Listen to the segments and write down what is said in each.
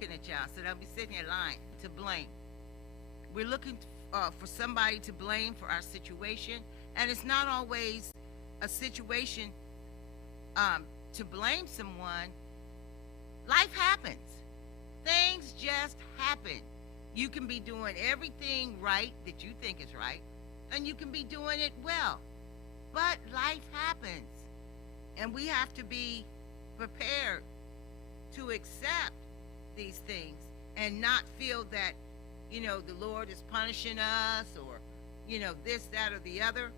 looking at y'all, so don't be sitting here lying. To blame. We're looking for somebody to blame for our situation, and it's not always a situation to blame someone. Life happens. Things just happen. You can be doing everything right that you think is right, and you can be doing it well. But life happens, and we have to be prepared to accept these things and not feel that, the Lord is punishing us or, this, that, or the other.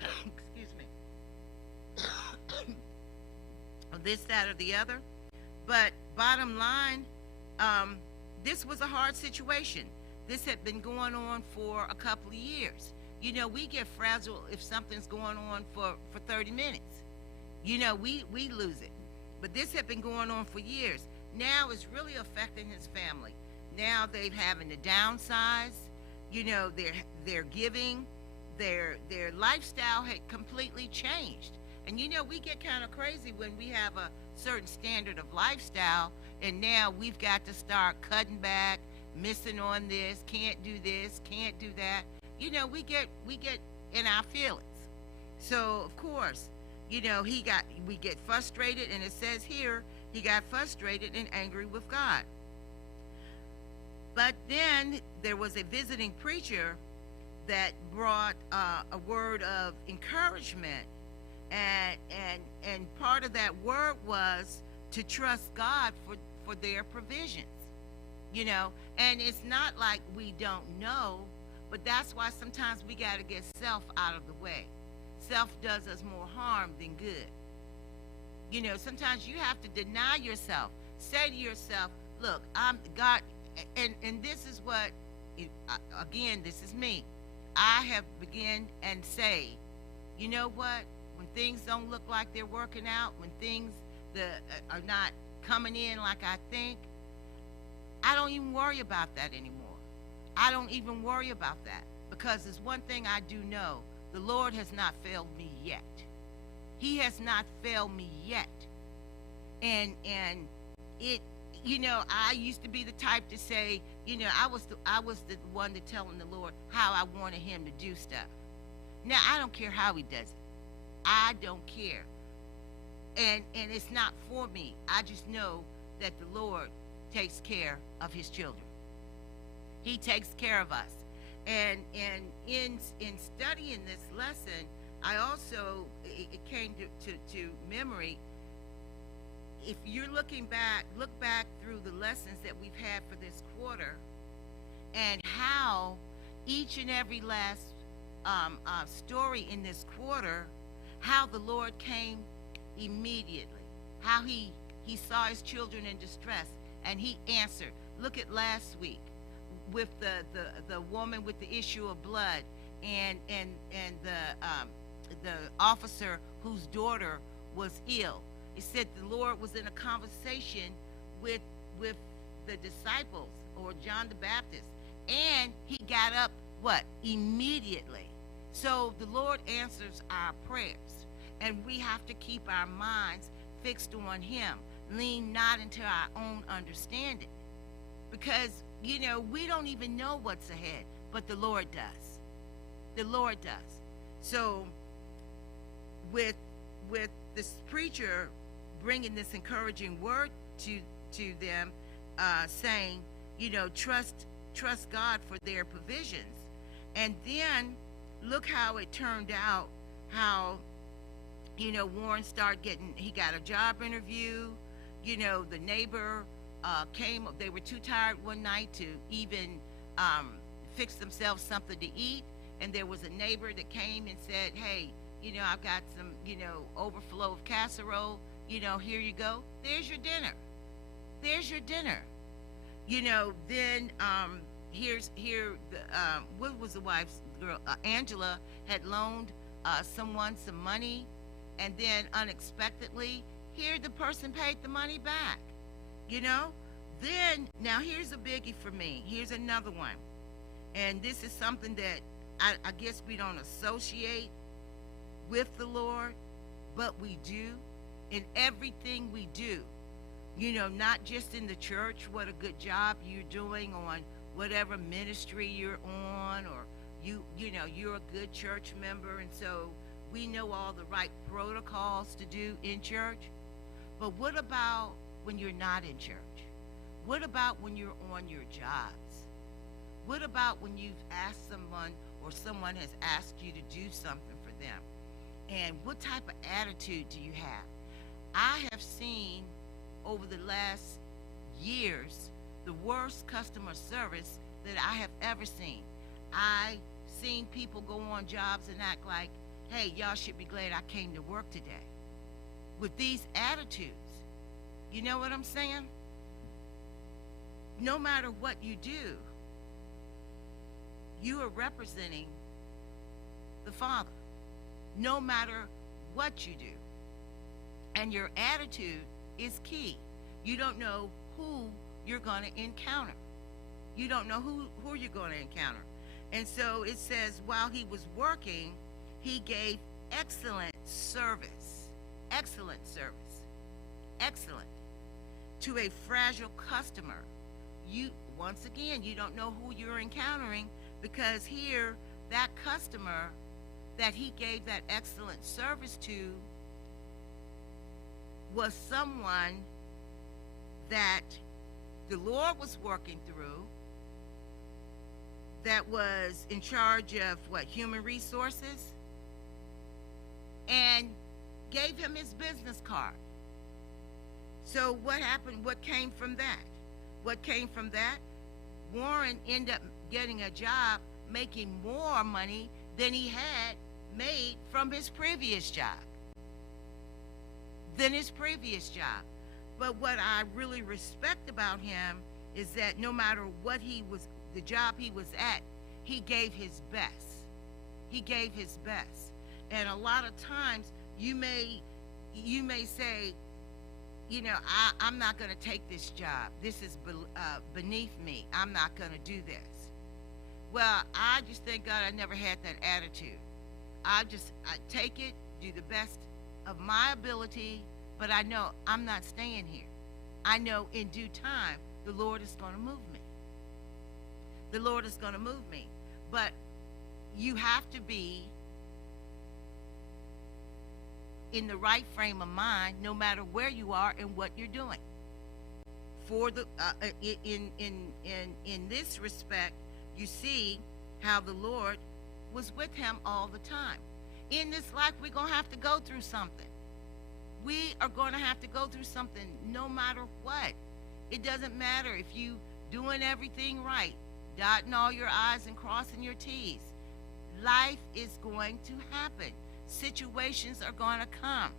Excuse me. Or this, that, or the other. But bottom line, this was a hard situation. This had been going on for a couple of years. We get frazzled if something's going on for 30 minutes. We lose it. But this had been going on for years. Now it's really affecting his family. Now they're having to downsize. They're giving. Their lifestyle had completely changed. And we get kind of crazy when we have a certain standard of lifestyle, and now we've got to start cutting back, missing on this, can't do this, can't do that. We get in our feelings. So of course, we get frustrated, and it says here he got frustrated and angry with God. But then there was a visiting preacher that brought a word of encouragement, and part of that word was to trust God for their provisions. And it's not like we don't know, but that's why sometimes we got to get self out of the way. Self does us more harm than good. Sometimes you have to deny yourself. Say to yourself, look, I'm God, and this is what, again, this is me. I have begun and say, you know what? When things don't look like they're working out, when things are not coming in like I think, I don't even worry about that anymore. I don't even worry about that, because there's one thing I do know. The Lord has not failed me yet. He has not failed me yet. And it, I used to be the type to say, I was the one to telling the Lord how I wanted him to do stuff. Now I don't care how he does it. I don't care. And it's not for me. I just know that the Lord takes care of his children. He takes care of us. And in studying this lesson, I also, it came to memory. If you're looking back, look back through the lessons that we've had for this quarter, and how each and every last story in this quarter, how the Lord came immediately, how he saw his children in distress and he answered. Look at last week with the woman with the issue of blood, and the officer whose daughter was ill. He said the Lord was in a conversation with the disciples, or John the Baptist, and he got up immediately. So the Lord answers our prayers, and we have to keep our minds fixed on him. Lean not into our own understanding, because we don't even know what's ahead, but the Lord does. The Lord does. So with this preacher bringing this encouraging word to them, saying, trust God for their provisions. And then look how it turned out, how Warren he got a job interview. The neighbor came, they were too tired one night to even fix themselves something to eat, and there was a neighbor that came and said, hey, I've got some, overflow of casserole, here you go, there's your dinner. Then what was the wife's girl, Angela, had loaned someone some money, and then unexpectedly, here the person paid the money back. Then, now here's a biggie for me. Here's another one. And this is something that I guess we don't associate with the Lord, but we do. In everything we do, Not just in the church, what a good job you're doing on whatever ministry you're on, or you're a good church member, and so we know all the right protocols to do in church. But what about when you're not in church? What about when you're on your jobs? What about when you've asked someone, or someone has asked you to do something for them? And what type of attitude do you have? I have seen over the last years the worst customer service that I have ever seen. I seen people go on jobs and act like, hey, y'all should be glad I came to work today, with these attitudes. You know what I'm saying? No matter what you do, you are representing the Father, no matter what you do. And your attitude is key. You don't know who you're going to encounter. You don't know who you're going to encounter. And so it says, while he was working, he gave excellent service, excellent to a fragile customer. Once again, you don't know who you're encountering, because here, that customer that he gave that excellent service to was someone that the Lord was working through, that was in charge of human resources, and gave him his business card. So what happened? What came from that? Warren ended up getting a job making more money than he had made from his previous job. But what I really respect about him is that no matter what the job he was at, he gave his best. And a lot of times you may say, I'm not going to take this job. This is beneath me. I'm not going to do this. Well, I just thank God I never had that attitude. I take it, do the best of my ability, but I know I'm not staying here. I know in due time the Lord is going to move me. But you have to be in the right frame of mind, no matter where you are and what you're doing. For the in this respect, you see how the Lord was with him all the time. In this life, we're going to have to go through something. We are going to have to go through something no matter what. It doesn't matter if you doing everything right, dotting all your I's and crossing your T's. Life is going to happen. Situations are going to come.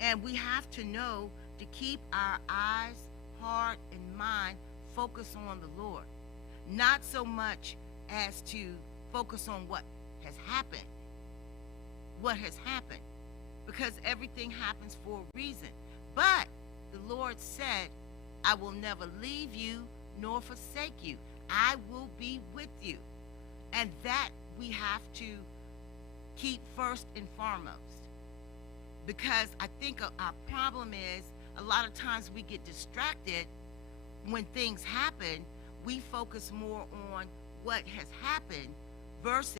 And we have to know to keep our eyes, heart, and mind focused on the Lord. Not so much as to focus on what has happened. Because everything happens for a reason. But the Lord said, I will never leave you nor forsake you. I will be with you. And that we have to keep first and foremost. Because I think our problem is a lot of times we get distracted when things happen. We focus more on what has happened versus